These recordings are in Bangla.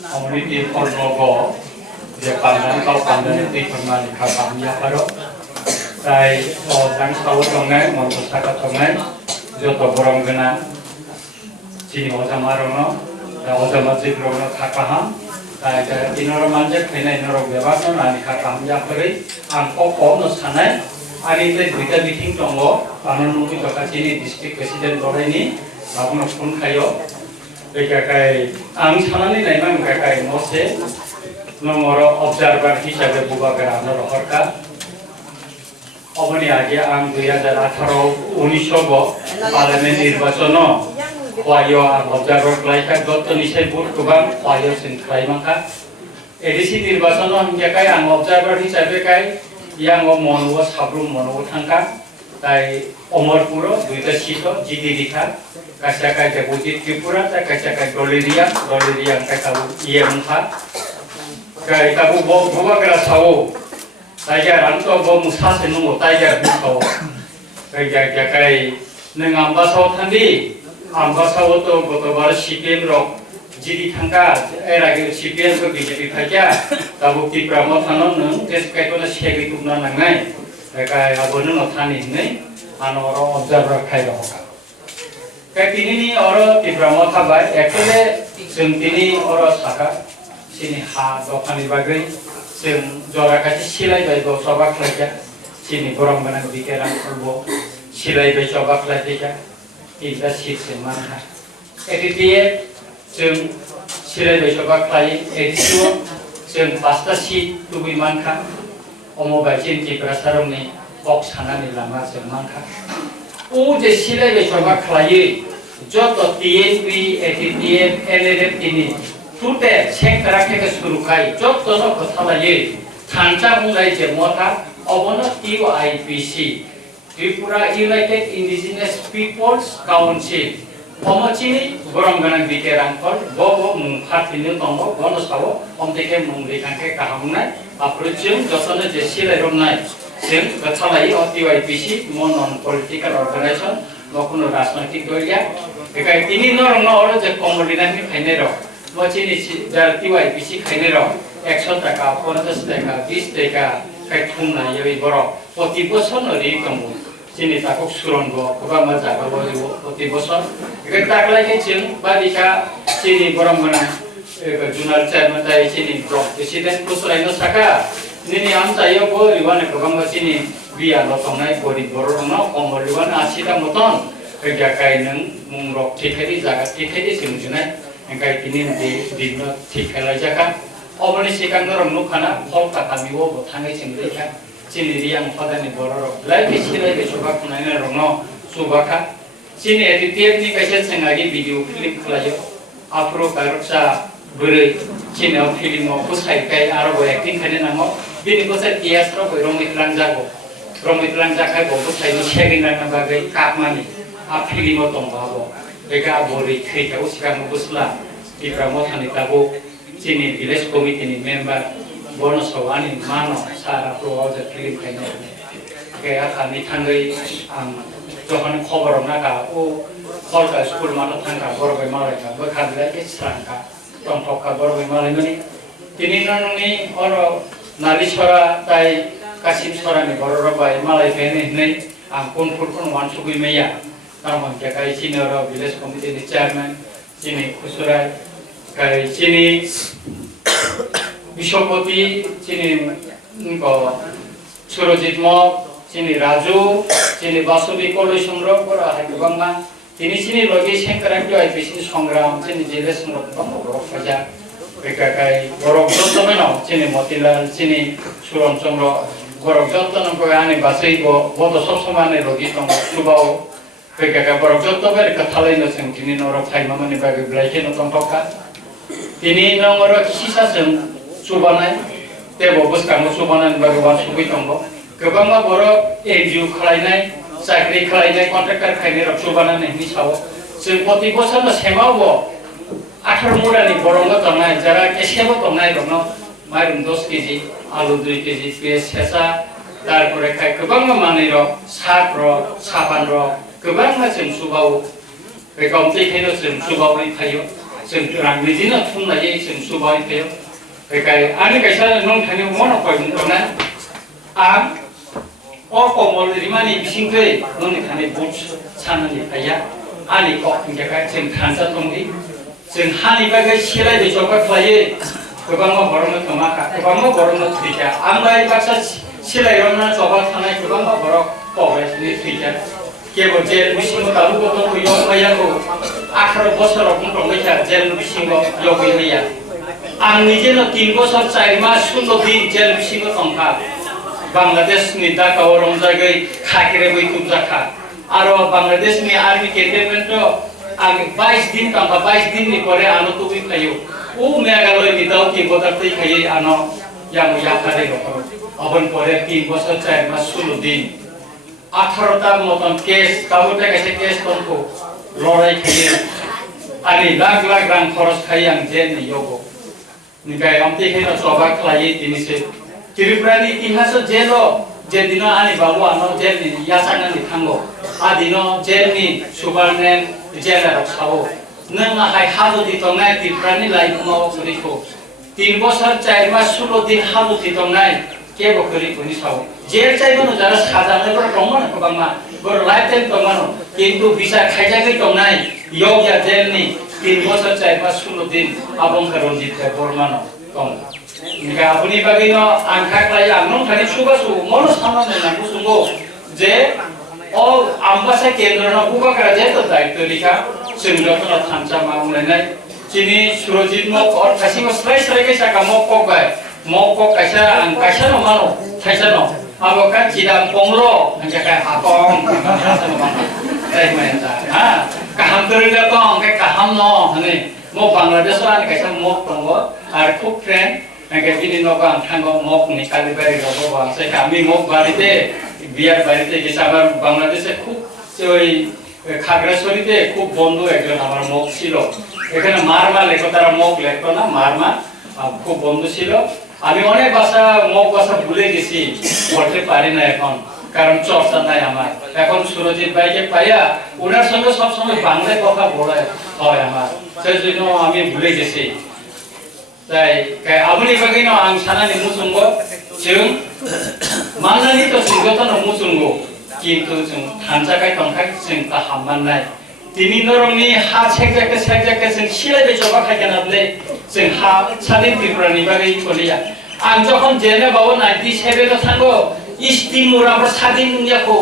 community Pornogo, the Pandan, Pandan, Formal Kapamia Paro, Tai or Dang Sautone, Montosaka Tome, Joto Borongana, Chini Otamarono, the Otamatic Rono Takaham, Tai the Inoromanja, Penero Bevaton, and Kakam Yapari, and Poko Sanai, and in the Vita Meeting Tongo, Anonumi Tokachini, District President Doreni, Abno Punkayo. Kakai ang sanani naimang kakai mose nomoro observer hisabe buka kerana rohorka oboni aja ang 2018 parlemen nirbacono wayo ang observer klaika goto nisai bur kubang wayo sin klaimangka edisi nirbacono kakai ang observer hisabe kai yang monuwa sabrum monuwa tangka tai omor puro duita sito jidi dikha kasaka jabuti tripura ta kasaka doliriang kakabu iemha kai kabu boba kara sawo taiga ranto bo musa senu taiga buko kai neng amba sawo thandi amba sawo to goto bar CPM ro jidi thangka era ge CPM ko BJP phakya kabu ki pramo thanon nung tes kai ko na shegi tumna nangai kai abonu no thani nei anoro observer khai ro ka Kini orang di Brahma Thabai, actually, sentini orang saka sini ha dokan dibagai, sen jora kasih silai bayi bawa sobak lagi, sini borong benang bikiran perbo, silai bayi sobak lagi kan, tidak sih semana. Editiye, sen silai bayi sobak lagi, editio, sen pasta sih tubuh manka, omo bacin di prasarong ni box sana ni lama semana. Udah silai becoba kelai, jodoh TNP, ATTF, NRF ini, tuter cengkerak ke surukai, jodoh no kesalai, tanca mulai jemota, abono TIPC, Tripura United Indigenous Peoples Council, omocini borong ganang bikiran kol, bobo mungkat ini tonggo, bonus tawo, teke memberikan ke kahamunai, approaching jodoh no silai romnai. Sing kesalai TIPC non political organization maupun राजनीतिक Doliya बेkai ini orang orang je komunitas ni khainero macam ni dari TIPC khainero 100 taka 50 taka 20 taka kai thumna yewi boro poti boson ori kamu sini takok suron go kuba maja go poti boson bekai takla ke jeng balika sini borong mana jurnal chairman tai sini block president kusurai no saka Nini amsa yo bo liwan ekobang sini biar lotongai bodi borong no omor liwan asida moton kerja kai neng mungrok tikari jaga tikari simujunai engkai kini di no tikala jaga omor ni sikang dorong nukana hol kami wo botangai simulika sini riang pada ni borong lagi sini becoba kunai rono subaka sini editier ni kaisa sengagi video klip kelayo apro karuksa beri sini film mo kusai kai aro acting kane namo Bini ko sa tias ro ko romit lang jago kai bo sai ni shegi na bagai kapmani a phili mo tong babo bega bori khri ka usika mo busla ti pramo thani tabo sini village committee ni member bono sawani mano sara pro the film kai no ke a khani thangai am johan khobar na ka o kolka school ma thanga borbai mare ka bo khadla ke sranka tong thokka borbai mare ni tini nanuni oro Nali sora tai kasim sora ni bororo bai malai pene nei angkun kurkun wan sugui meya tamang kai sini oro village committee ni chairman sini kusurai kai sini bishopoti sini ko surojit mo sini raju sini basubi koloi sumro kora hai bangma sini logi sengkarang jo IPC songram sini jeles sumro bangmo fajar Bekai borok joto meno, sini motilal, sini suron somro, borok joto nongko ane basai bo, bodo sob somane logi tongko subau. Bekai borok joto beri kathalai no seng, tini norok thai mama ni bagi belai no tongkoka. Tini nongoro sisa seng subanai, tebo bus kamu subanan bagi wan subi tongko. Kebangma borok NGO khalai sakri khalai kontraktor khalai rok subanan ni sawo. Seng poti bosan no semau bo. Akhir mula ni borongga tongai jara kesebo tongai rono marum 10 kg alu 2 kg PS hesa tarpore kai kebangma maniro sak ro sapan ro kebangma jeng subau bekomti kheno jeng subau ri thayo जों रांनिजिनो थुनलायै जों सुबाय थायो बेखाय आंनि गायसा नों थांनि मन कय बुंदोंना आं अ कमल रिमानि बिसिंखै नोंनि थांनि बुट साननि फाया आंनि कखनि थाखाय जों थांजा दंदि जों हानि बागै सेलायबाय जबा खालायो गोबां बर'नो खोमाखा गोबां बर'नो थैजा आंलाय बाक्सा सेलायरना जबा थानाय गोबां बर' कग्रेसनि थैजा केवल जेल बिसिंग दाबु गथ' फैयो मैयाखौ 18 बोसोराव बुंथ'बाय जेल बिसिंग योगै मैया आं निजेनो 3 बोसोर 4 मास 16 दिन जेल बिसिंग दंखा बांलादेशनि ढाकायाव रंजागै खाखेरे बैथुम जाखा आरो बांलादेशनि आर्मी केन्टनमेन्ट आं 22 दिन दंखा 22 दिननि परे आनो तुबि फायो ও মেঘালয়नि दाउखि बर्डार फैखायो आनो यामु याखादे रखम अबन परे 3 बोसोर 4 मास 16 दिन 18টা মতন কেস কাউটা কাছে কেস তনকো লড়াই খাইয়ে আনি লাখ লাখ রাং খরচ খাই আং জেন নিয়োগো নিকাই আমতে হেনা সবা খাইয়ে দিনিসে ত্রিপুরানি ইতিহাস জেলো যে দিন আনি বাবু আনো জেল নি ইয়াসানানি থাঙ্গো আদিনো জেল নি সুবারনেন জেলার সাবো नों हाय हाजोदि दंनाय ত্রিপুরাनि लाइफाव करिखौ 3 बोसोर 4 मास 16 दिन हाजोदि दंनाय केबो करिखौनि साव जेल चाइबोनो जारा साजानायफोर दंमोन गोबांमा बर लाइफ टाइम दंमोन किन्तु बिसा खायजागै दंनाय योग्या जेलनि 3 बोसोर 4 मास 16 दिन आबं रंजित बर्मानो दं निका आबुनि बागैनो आं खाख्लाय आंनो थानि सुबासु मनो साननानै नांगौ सुंगो जे अ आम्बासा केन्द्रनो बुबाग्रा जेतो दायित्व लिखा जोंनो थांचा मावनाय जिनि सुरजित मक और खासिबो स्राय स्राय कैसा का मक बाय मक कैसा आं कैसा न मानो कैसा न आबो का जिदाम पंगलो नंगा हापं जाय मायता हा काहाम तरिला दं के काहाम न हने मो बांग्लादेश आन कैसा मक दंगो आर खूब फ्रेंड नंगा बिनि नगा थांगो मक नि कालिबारि रबो बांसे गामि मक बारिते बियार बारिते जेसाबा बांग्लादेशे खूब ओই খাগড়াছড়িতে খুব বন্ধু একজন আমার মক ছিল এখানে মারমা লেখো তারা মক লেখতো না মারমা খুব বন্ধু ছিল আমি অনেক ভাষা মক ভাষা ভুলে গেছি বলতে পারি না এখন কারণ চর্চা নাই আমার এখন সুরজিৎ ভাইকে পাইয়া ওনার সঙ্গে সব সময় বাংলায় কথা বলা হয় আমার সেজন্য আমি ভুলে গেছি তাই আবুনি বাগিনো আং সানানি মুসুঙ্গো जों माननानै तो जोंगोतनो मुसुंगो किन्तु जों थानजाखाय दंखाय जों गाहामनाय दिनै नरमनि हा सेकजाके जों सिलायबाय जबा खायगानाबले जों हा सानि त्रिपुरानि बागै थलिया आं जखन जेने बावो 97 थांगो इस्टि मुराबो सादिनियाखौ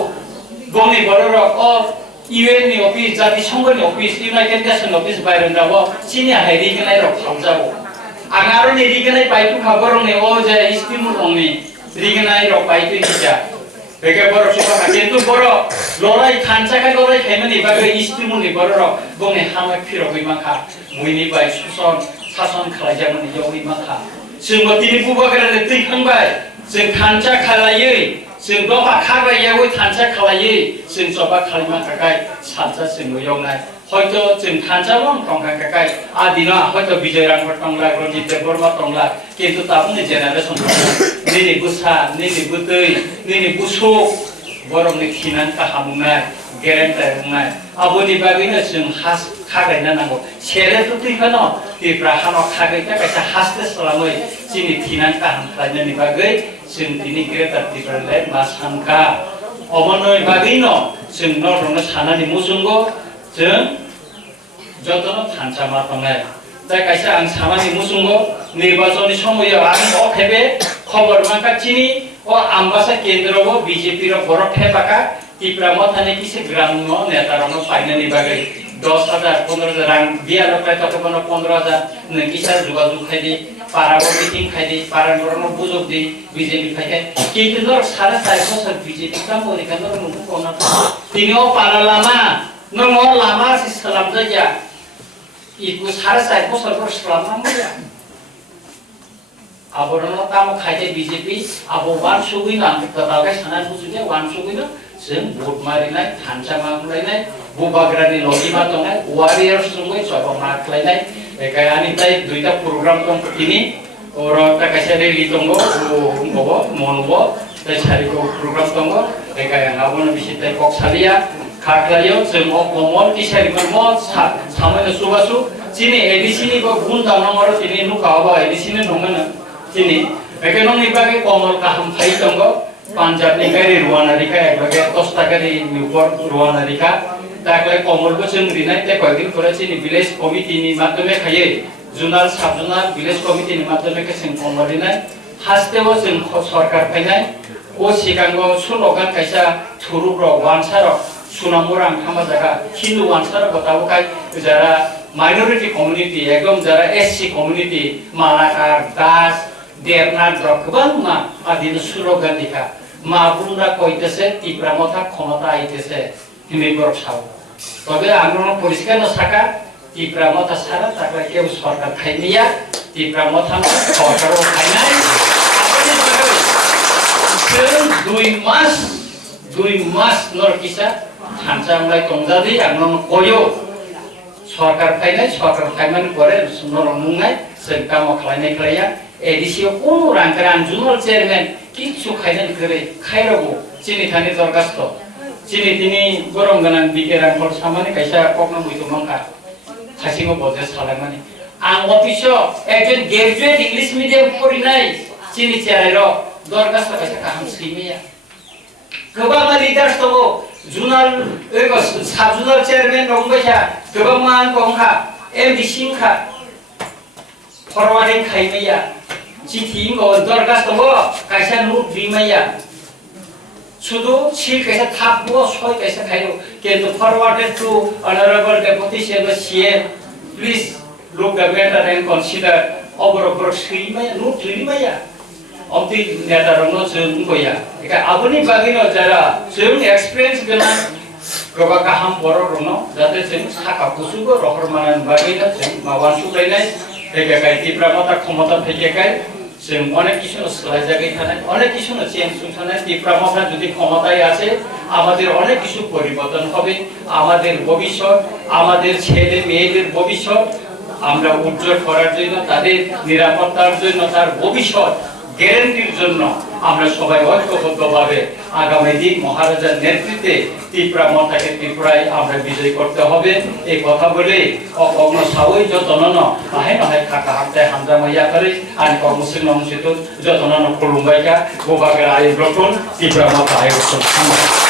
गनि बरर अ UN नि अफिस जाति संघनि अफिस इउनाइटेड नेशन अफिस बायरनदाव सिनि हायरिगनाय रक खामजाबो आं आरो नि रिगनाय बायतु खाबरनि अ जे इस्टि मुरंनि रिगनाय रक बायतु किजा बेके बर सुबा किन्तु बर लराय थानजाखाय लराय खायमानि बागै इस्टि मुनि बरर गनि हामा फिरगै माखा मुइनि बाय शासन खालायजामोन यौनि माखा जोंबो दिनै बुबाग्रानि दैखांबाय जों थानजा खालायै जों दबा खाबायावै थानजा खालायै जों जबा खालायमा थाखाय सानजा जों यौनाय हयतो जों थानजाबो दंखा थाखाय आदिना हयतो बिजय रामफोर दंला रंजित बर्मा दंला किन्तु दाबुनि जेनेरेसन निनि बुसा निनि बुदै निनि बुसु बरमनि खिनान काहामुनाय गेरेन्टाय बुंनाय आबुनि बागैनो जों हास खागायना नांगौ सेरेथ दैखानो दिब्रा हानो खागायता कायसा हासते सलामै जिनि खिनान काहाम खालायनायनि बागै जों दिनै ग्रेटार दिब्रालाय मा सानका अबनय बागैनो जों नरनो सानानि मुसुंगो जों जतनो थानसामा दंनाय दा कायसा आं सामानि मुसुंगो निर्वाचननि समायाव आं अखेबे खबर माखाचिनि अ आम्बासा केन्द्रबो बीजेपी रो बड़ फेबाका त्रिपुरा मथानि किसे ग्राम्य नेतारनो पाइनानि बागै 10,000 15,000 रां बियालो पाइताखौनो 15,000 नों किसा जुगाजुग खायदि पाराबो मिटिं खायदि पारानरनो बुजब दि बीजेपी खायदि किन्तु नर 4.5 बोसोर बीजेपी कामरिका नर नुखौ कोना तिनिओ पारा लामा नंगो लामा सि सलामजाया इकु 4.5 बोसोर पर सलामनांगौ आबरनो तामो खायदे बीजेपी आबो वान सुगैना ततागै साना बुजुगे वान सुगैना जों भोट मारिनाय थानसा मागलायनाय बुबाग्रानि लगिमा दंनाय वारियार्स दंगै जबा मागलायनाय एकाय आनिफ्राय दुइटा प्रग्राम दं तिनि और ताकायसा रेलि दंगो बुंगो मनबो ताय सारिखौ प्रग्राम दंगो एकाय आबोनो बिसिताय कक्सालिया खाख्लायो जों अकमल तिसारिमन म सामैनो सुबासु sini edisi ni bo gun da nomor sini nu ka ba edisi ni nomor sini mekanong ni bagi komol kaham thai tonggo Punjab ni kari ruana rika ekbage 10 taka ri newport ruana rika takle komol ko jeng rinai te koidin kore sini village committee ni madhyome khaye zonal sub zonal village committee ni madhyome ke sing komol rinai haste bo jeng sarkar phainai o sigango sunogan kaisa thurupro wansaro sunamurang khama jaga hindu wansaro batabo kai jara minority community ekdom jara SC community malakar das Dernat Rokban ma adin slogan dikha Magura কইতেছে তীব্রামথা ক্ষমতা আইতেছে হিমি বরছাও তবে আন্দোলন পরিষ্কার না থাকা তীব্রামথা ছাড়া তাকে কেউ সরকার খাইনিয়া তীব্রামথা সরকারও খাই নাই দুই মাস নরকিসা হানচামলাই তংজাদি আন্দোলন কইও সরকার খাইনাই সরকার খাইমান করে নরমুংনাই जों कामाव खालायनाय खालाया एडिसियाव কোনো রাঙ্কারান জুনাল চেয়ারম্যান কিছু খাইনান করে খাইরাবো চিনি থানি দরখাস্ত চিনি তিনি গরম গানান বিকেরান হল সামানে কাইসা কখনো হইতো মাংকা খাসিগো বজে সালামানি আং অফিসও একজন গ্রাজুয়েট ইংলিশ মিডিয়াম পড়িনাই চিনি চেয়ারের দরখাস্ত কাইসা কাহাম সিমিয়া गोबां लिडार्स दङ जुनाल साब जुनाल चेयारमेन दंबायसा गोबां मान दंखा एमडिसि खा फरवार्डिं खायमैया चिठि दरखास्त दङ कायसा नुट बिमाया শুধু সি কাইসা থাকবো সয় কাইসা খাইলো কিন্তু forwarded to honourable deputy CM please look the matter and consider অবরোবর শ্রীমায়া নুট শ্রীমায়া Omti nyata rono seung koya. Ika abuni bagino jara seung experience gana goba kaham boro rono jate seung saka kusugo rohor manan bagina seung mawan sukainai eka kai tipramata khomata theke kai seung onek kisu selai jagai thanai onek kisu no change sunsanai tipramata jodi ক্ষমতায় আছে আমাদের অনেক কিছু পরিবর্তন হবে আমাদের ভবিষ্যৎ আমাদের ছেলে মেয়েদের ভবিষ্যৎ আমরা উজ্জ্বল করার জন্য তাদের নিরাপত্তার জন্য তার ভবিষ্যৎ গ্যারান্টির জন্য আমরা সবাই ঐক্যবদ্ধভাবে আগামী দিন মহারাজার নেতৃত্বে তীব্রামতাকে ত্রিপুরায় আমরা বিজয় করতে হবে এই কথা বলে অগ্ন সাউই যতনন আহে নহাই খাকা হাতে হামজা মাইয়া করে আন কর্মসূচি নমসিত যতনন খুলুমবাইকা গোবাগের আয় ব্রটন তীব্রামতা আয়